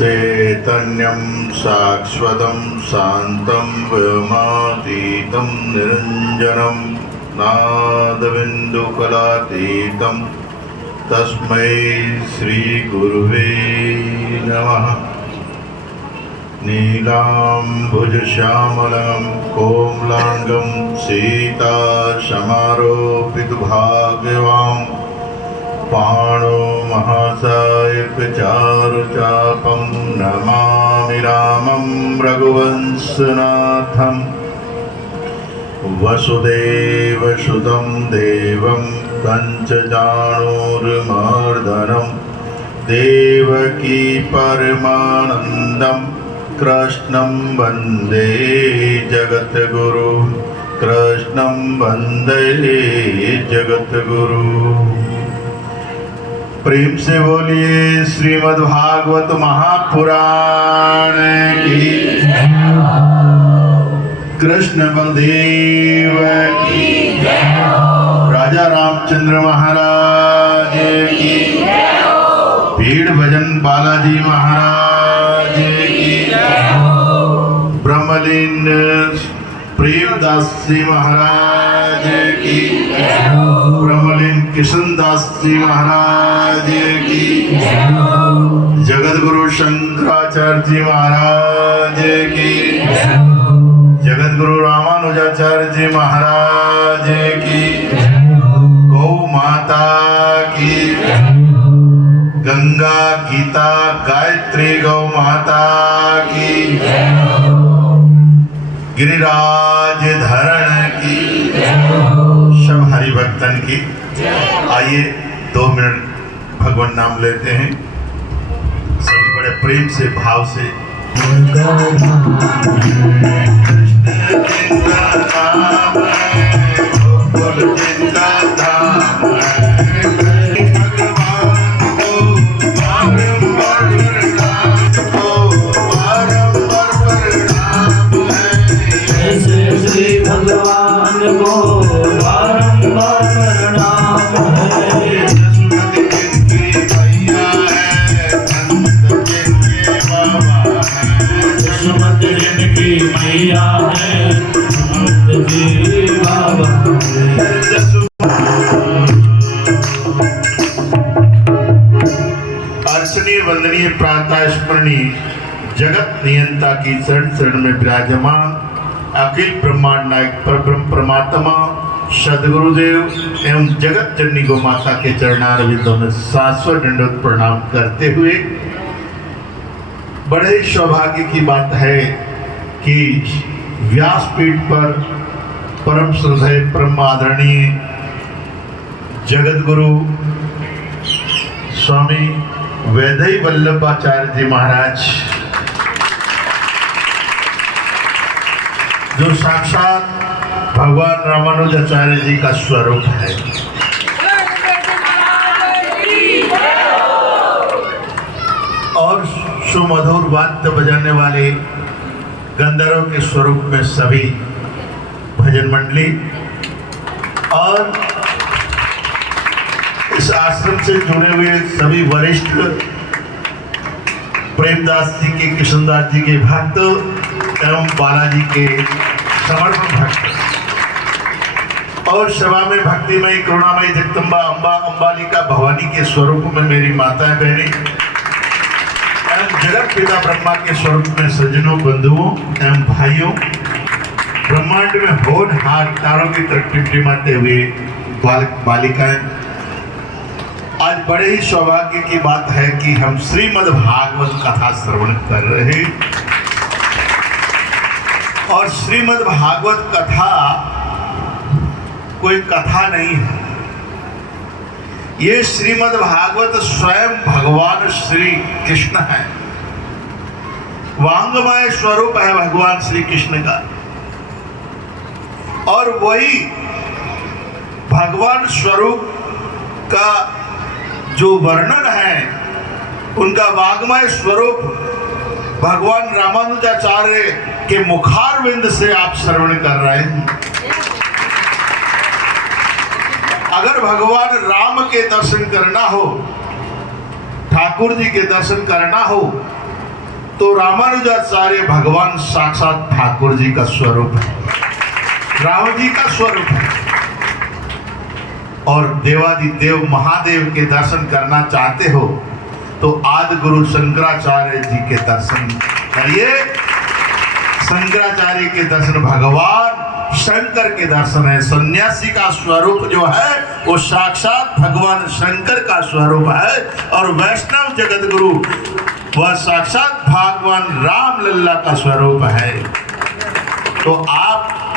चैतन्यं शाश्वतं शान्तं व्योमातीतं निरञ्जनं नादबिन्दुकलातीतं तस्मै श्रीगुरुवे नमः। नीलाम्बुजश्यामलं कोमलाङ्गं सीतासमारोपितभाग्यवान् पाणो महासायकचारुचापं नमामि रामं रघुवंशनाथं। वसुदेवसुतं देवं पंचजाणूरमर्दनं देवकी परमानन्दं कृष्णं वन्दे जगद्गुरु। कृष्णं वन्दे जगद्गुरु। प्रेम से बोलिए श्रीमद्भागवत महापुराण की, कृष्ण बलदेव की, राजा रामचंद्र महाराज की, भीड़ भजन बालाजी महाराज की, ब्रह्मलीन प्रेमदास जी महाराज की, ब्रह्मलीन किशनदास जी महाराज की, जगद्गुरु शंकराचार्य जी महाराज की, जगद्गुरु रामानुजाचार्य जी महाराज की, गौ माता की, गंगा गीता गायत्री गौ माता की, गिरिराज धरण की, सब हरि भक्तन की। आइए 2 मिनट भगवान नाम लेते हैं, सभी बड़े प्रेम से भाव से। भगवान को बारंबार प्रणाम है। जसमति जिनकी मैया है, संत जिनके बाबा है। जसमति जिनकी मैया है, संत जी बाबा है। अर्चनीय वंदनीय प्रातः स्मरणीय जगत नियंता की शरण शरण में विराजमान अखिल ब्रह्मांड नायक परब्रह्म परमात्मा सदगुरुदेव एवं जगत जननी गौ माता के चरणारविंदों में शाश्वत दंडवत प्रणाम करते हुए, बड़े सौभाग्य की बात है कि व्यासपीठ पर परम श्रद्धेय परम आदरणीय जगद्गुरु स्वामी वैदई वल्लभाचार्य जी महाराज, जो साक्षात भगवान रामानुजाचार्य जी का स्वरूप है, और सुमधुर वाद्य बजाने वाले गंधर्व के स्वरूप में सभी भजन मंडली, और इस आश्रम से जुड़े हुए सभी वरिष्ठ प्रेमदास जी के, कृष्णदास जी के भक्त एवं बालाजी के समर्पण भक्त, और सभा में भक्तिमय करुणामय जगदम्बा अम्बा अम्बालिका भवानी के स्वरूप में मेरी माताएं बहनें एवं जगत पिता ब्रह्मा के स्वरूप में सज्जनों बंधुओं एवं भाइयों, ब्रह्मांड में होनहार तारों की तरफ टिमटिमाते हुए बालक बालिकाएं, आज बड़े ही सौभाग्य की बात है कि हम श्रीमद् भागवत कथा श्रवण कर रहे हैं। और श्रीमद् भागवत कथा कोई कथा नहीं है, ये श्रीमद् भागवत स्वयं भगवान श्री कृष्ण है, वांगमय स्वरूप है भगवान श्री कृष्ण का। और वही भगवान स्वरूप का जो वर्णन है, उनका वाग्मय स्वरूप भगवान रामानुजाचार्य के मुखारविंद से आप श्रवण कर रहे हैं। अगर भगवान राम के दर्शन करना हो, ठाकुर जी के दर्शन करना हो, तो रामानुजाचार्य भगवान साक्षात ठाकुर जी का स्वरूप है, राम जी का स्वरूप है। और देवादिदेव महादेव के दर्शन करना चाहते हो तो आदि गुरु शंकराचार्य जी के दर्शन करिए। शंकराचार्य के दर्शन भगवान शंकर के दर्शन है। सन्यासी का स्वरूप जो है वो साक्षात भगवान शंकर का स्वरूप है। और वैष्णव जगत गुरु वह साक्षात भगवान राम लल्ला का स्वरूप है। तो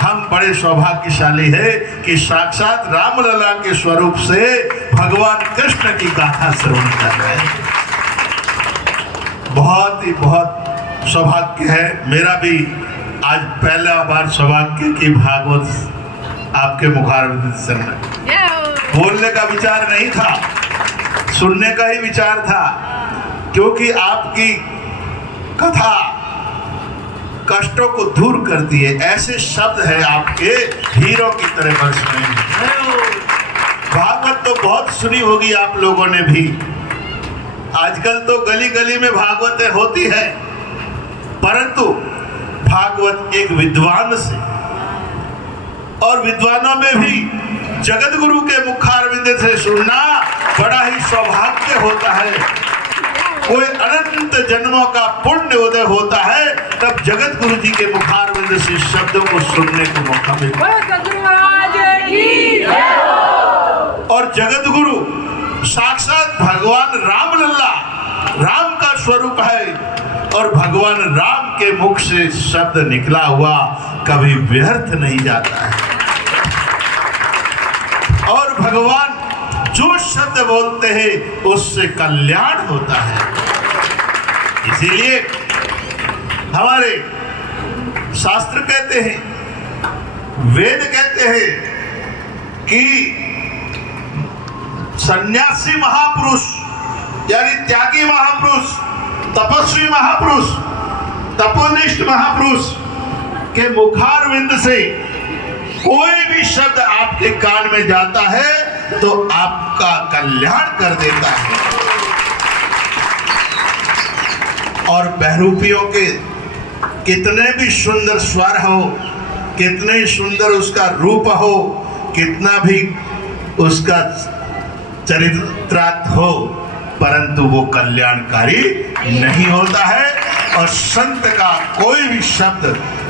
हम बड़े सौभाग्यशाली है कि साक्षात राम लल्ला के स्वरूप से भगवान कृष्ण की गाथा श्रवण कर रहे हैं। बहुत सौभाग्य है। मेरा भी आज पहला बार सौभाग्य की भागवत आपके मुखारविंद से बोलने का विचार नहीं था, सुनने का ही विचार था, क्योंकि आपकी कथा कष्टों को दूर करती है। ऐसे शब्द है आपके हीरो की तरह बरस रहे हैं। भागवत तो बहुत सुनी होगी आप लोगों ने भी। आजकल तो गली गली में भागवतें होती है, परंतु भागवत एक विद्वान से, और विद्वानों में भी जगत गुरु के मुखारविंद से सुनना बड़ा ही सौभाग्य होता है। कोई अनंत जन्मों का पुण्य उदय होता है तब जगत गुरु जी के मुखारविंद से शब्दों को सुनने को मौका मिलता है। और जगत गुरु साक्षात भगवान राम लल्ला, राम का स्वरूप है। और भगवान राम के मुख से शब्द निकला हुआ कभी व्यर्थ नहीं जाता है। और भगवान जो शब्द बोलते हैं उससे कल्याण होता है। इसीलिए हमारे शास्त्र कहते हैं, वेद कहते हैं कि सन्यासी महापुरुष यानी त्यागी महापुरुष, तपस्वी महापुरुष, तपोनिष्ठ महापुरुष के मुखारविंद से कोई भी शब्द आपके कान में जाता है तो आपका कल्याण कर देता है। और बहरूपियों के कितने भी सुंदर स्वर हो, कितने सुंदर उसका रूप हो, कितना भी उसका चरित्रार्थ हो, परंतु वो कल्याणकारी नहीं होता है। और संत का कोई भी शब्द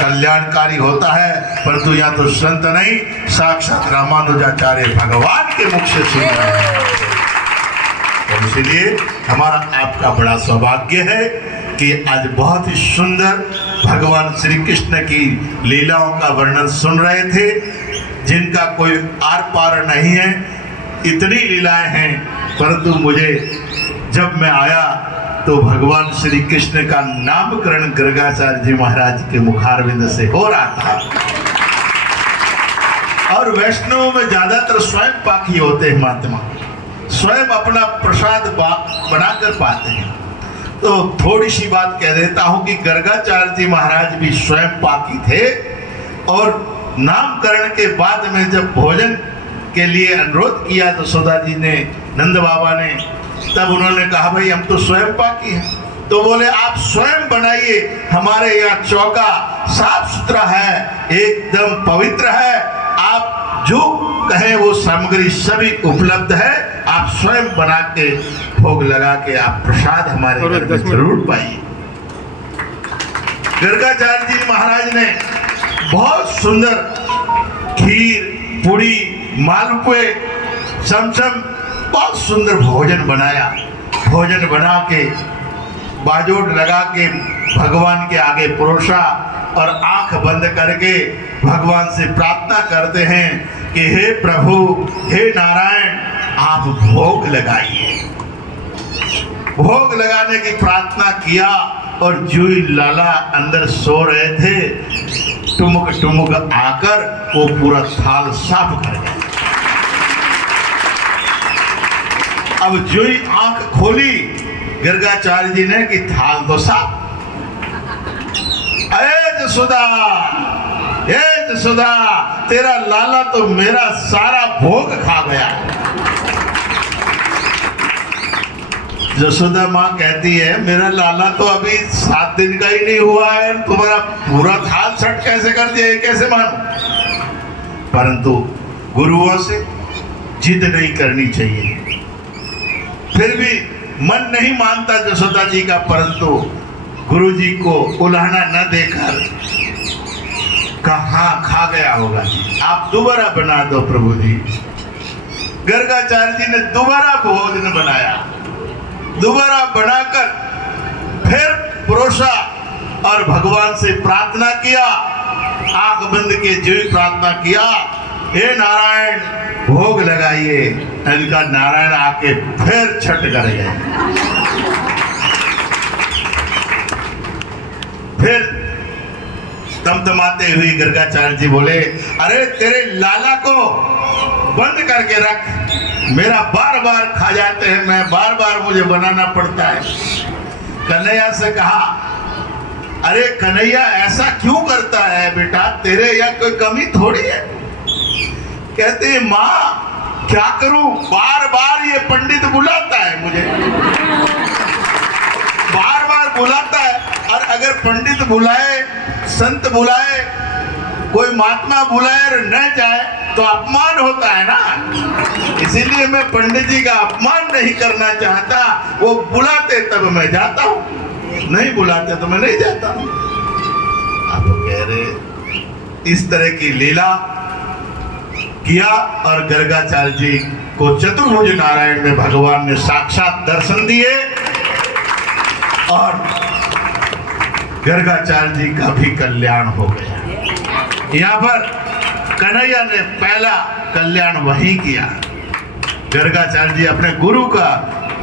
कल्याणकारी होता है, परंतु यहाँ तो संत नहीं, साक्षात रामानुजाचार्य भगवान के मुख से सुन रहे हैं। और इसलिए हमारा आपका बड़ा सौभाग्य है कि आज बहुत ही सुंदर भगवान श्री कृष्ण की लीलाओं का वर्णन सुन रहे थे, जिनका कोई आर पार नहीं है। इतनी लीलाएं हैं, परंतु मुझे जब मैं आया तो भगवान श्री कृष्ण का नामकरण गर्गाचार्य जी महाराज के मुखारविंद से हो रहा था। और वैष्णव में ज्यादातर स्वयं पाकी होते हैं, महात्मा स्वयं अपना प्रसाद बनाकर पाते हैं। तो थोड़ी सी बात कह देता हूं कि गर्गाचार्य जी महाराज भी स्वयं पाकी थे। और नामकरण के बाद में जब भोजन के लिए अनुरोध किया तो यशोदा जी ने, नंद बाबा ने, तब उन्होंने कहा भाई हम तो स्वयं पाकी हैं। तो बोले आप स्वयं बनाइए, हमारे यहाँ चौका साफ सुथरा है, एकदम पवित्र है, आप जो कहें वो सामग्री सभी उपलब्ध है, आप स्वयं बना के भोग लगा के आप प्रसाद हमारे घर में जरूर पाइए। गर्गाचार्य जी महाराज ने बहुत सुंदर खीर, पूड़ी, मालपुए, चमचम, बहुत सुंदर भोजन बनाया। भोजन बना के बाजोट लगा के भगवान के आगे परोसा और आंख बंद करके भगवान से प्रार्थना करते हैं कि हे प्रभु, हे नारायण, आप भोग लगाइए। भोग लगाने की प्रार्थना किया और जूही लाला अंदर सो रहे थे, टुमुक टुमुक आकर वो पूरा थाल साफ कर गया। अब जो ही आंख खोली गर्गाचार्य जी ने कि थाल तो साफ। अरे जसोदा, हे जसोदा, तेरा लाला तो मेरा सारा भोग खा गया। यशोदा माँ कहती है मेरा लाला तो अभी 7 दिन का ही नहीं हुआ है, तुम्हारा पूरा थाल छठ कैसे कर दिया, ये कैसे मानो। परंतु गुरुओं से जिद नहीं करनी चाहिए। फिर भी मन नहीं मानता यशोदा जी का, परंतु गुरु जी को उलाहना न देकर कहा खा गया होगा जी, आप दोबारा बना दो प्रभु जी। गर्गाचार्य जी ने दोबारा भोजन बनाया, दोबारा बनाकर फिर परोसा और भगवान से प्रार्थना किया, आंख बंद के जो प्रार्थना किया, हे नारायण भोग लगाइए। इनका नारायण आके फिर छठ कर गए। फिर तमतमाते हुए गर्गाचार्य जी बोले, अरे तेरे लाला को बंद करके रख, मेरा बार बार खा जाते हैं, मैं बार बार मुझे बनाना पड़ता है। कन्हैया से कहा, अरे कन्हैया ऐसा क्यों करता है बेटा, तेरे यहाँ कोई कमी थोड़ी है। कहते हैं माँ क्या करूं, बार बार ये पंडित बुलाता है मुझे, बार बार बुलाता है। और अगर पंडित बुलाए, संत बुलाए, कोई महात्मा बुलाए और न जाए तो अपमान होता है ना। इसीलिए मैं पंडित जी का अपमान नहीं करना चाहता। वो बुलाते तब मैं जाता हूँ, नहीं बुलाते तो मैं नहीं जाता हूँ। आप कह रहे इस तरह की लीला किया और गर्गाचार्य जी को चतुर्भुज नारायण में भगवान ने साक्षात दर्शन दिए और गर्गाचार्य जी का भी कल्याण हो गया। यहाँ पर कन्हैया ने पहला कल्याण वही किया। गर्गाचार्य जी अपने गुरु का,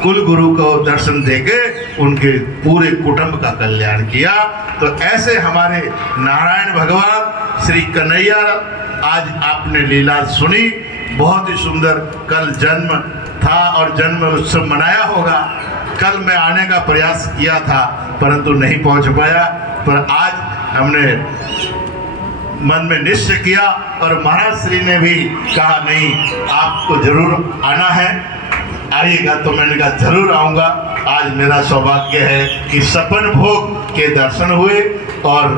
कुल गुरु को दर्शन देके उनके पूरे कुटुंब का कल्याण किया। तो ऐसे हमारे नारायण भगवान श्री कन्हैया, आज आपने लीला सुनी, बहुत ही सुंदर। कल जन्म था और जन्म उत्सव मनाया होगा। कल मैं आने का प्रयास किया था परंतु नहीं पहुंच पाया, पर आज हमने मन में निश्चय किया और महाराज श्री ने भी कहा नहीं आपको जरूर आना है, आइएगा। तो मैंने कहा जरूर आऊँगा। आज मेरा सौभाग्य है कि सपन भोग के दर्शन हुए और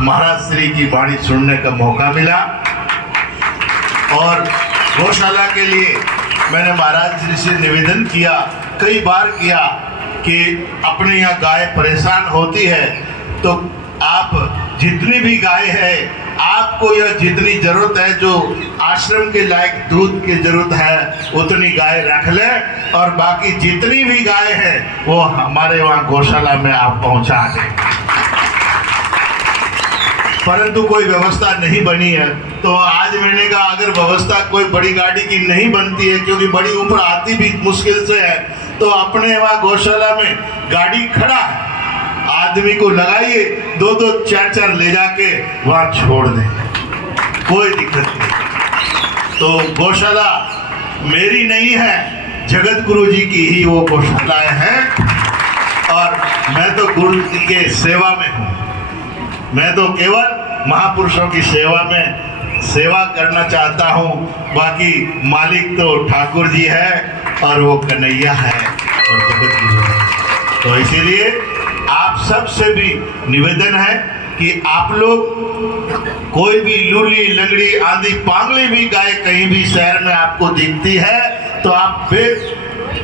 महाराज श्री की वाणी सुनने का मौका मिला। और गौशाला के लिए मैंने महाराज जी से निवेदन किया, कई बार किया कि अपने यहाँ गाय परेशान होती है तो आप जितनी भी गाय है, आपको यह जितनी ज़रूरत है, जो आश्रम के लायक दूध की ज़रूरत है उतनी गाय रख लें और बाकी जितनी भी गाय है वो हमारे वहाँ गौशाला में आप पहुँचा दें। परंतु कोई व्यवस्था नहीं बनी है। तो आज मैंने कहा अगर व्यवस्था कोई बड़ी गाड़ी की नहीं बनती है, क्योंकि बड़ी ऊपर आती भी मुश्किल से है, तो अपने वहाँ गौशाला में गाड़ी खड़ा है, आदमी को लगाइए, 2-2 4-4 ले जाके वहाँ छोड़ दें, कोई दिक्कत नहीं। तो गौशाला मेरी नहीं है, जगत गुरु जी की ही वो गौशालाएं हैं और मैं तो गुरु जी के सेवा में हूँ। मैं तो केवल महापुरुषों की सेवा में सेवा करना चाहता हूँ, बाकी मालिक तो ठाकुर जी है और वो कन्हैया है और जगत गुरु है। तो इसीलिए आप सब से भी निवेदन है कि आप लोग कोई भी लूली लंगड़ी आंधी पांगली भी गाय कहीं भी शहर में आपको दिखती है तो आप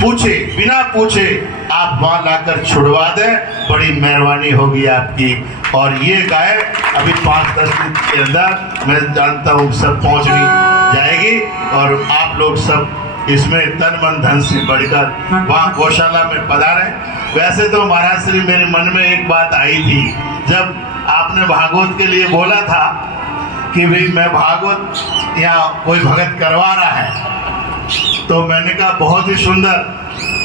पूछे, बिना पूछे आप वहाँ लाकर छुड़वा दें, बड़ी मेहरबानी होगी आपकी। और ये गाय अभी 5-10 दिन के अंदर मैं जानता हूँ सब पहुँचनी जाएगी और आप लोग सब इसमें तन मन धन से बढ़कर वहाँ गौशाला में पधारें। वैसे तो महाराज श्री मेरे मन में एक बात आई थी, जब आपने भागवत के लिए बोला था कि भाई मैं भागवत यहाँ कोई भगत करवा रहा है, तो मैंने कहा बहुत ही सुंदर,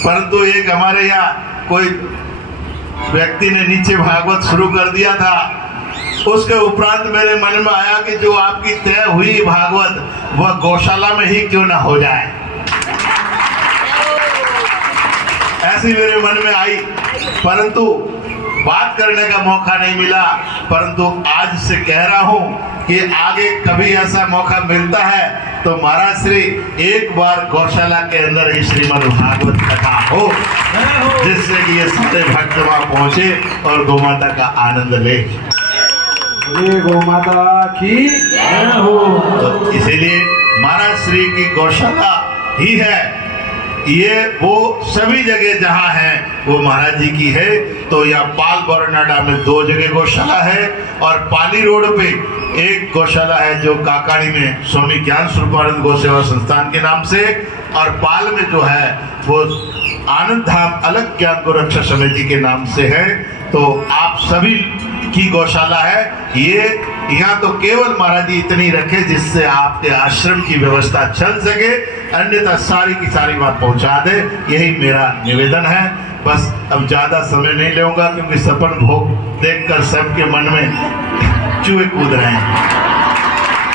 परंतु एक हमारे यहाँ कोई व्यक्ति ने नीचे भागवत शुरू कर दिया था। उसके उपरांत मेरे मन में आया कि जो आपकी तय हुई भागवत वह गौशाला में ही क्यों ना हो जाए, ऐसी मेरे मन में आई, परंतु बात करने का मौका नहीं मिला। परंतु आज से कह रहा हूँ कि आगे कभी ऐसा मौका मिलता है तो महाराज श्री एक बार गौशाला के अंदर ही श्रीमद् भागवत कथा हो, जिससे कि ये सारे भक्त वहां पहुंचे और गौ माता का आनंद ले। ये गौ माता की जय हो। तो इसीलिए महाराज श्री की गौशाला ही है ये, वो सभी जगह जहाँ है वो महाराज जी की है। तो यहाँ पाल बरनाडा में 2 जगह गौशाला है और पाली रोड पे एक गौशाला है जो काकाड़ी में स्वामी ज्ञान स्वरूपानंद गौ सेवा संस्थान के नाम से, और पाल में जो है वो आनंद धाम अलग ज्ञान गौ रक्षा समिति के नाम से है। तो आप सभी की गौशाला है ये। यहाँ तो केवल महाराज जी इतनी रखे जिससे आपके आश्रम की व्यवस्था चल सके, अन्यथा सारी की सारी बात पहुँचा दे, यही मेरा निवेदन है। बस अब ज़्यादा समय नहीं लूँगा क्योंकि सपन भोग देखकर सबके मन में चूहे कूद रहे हैं।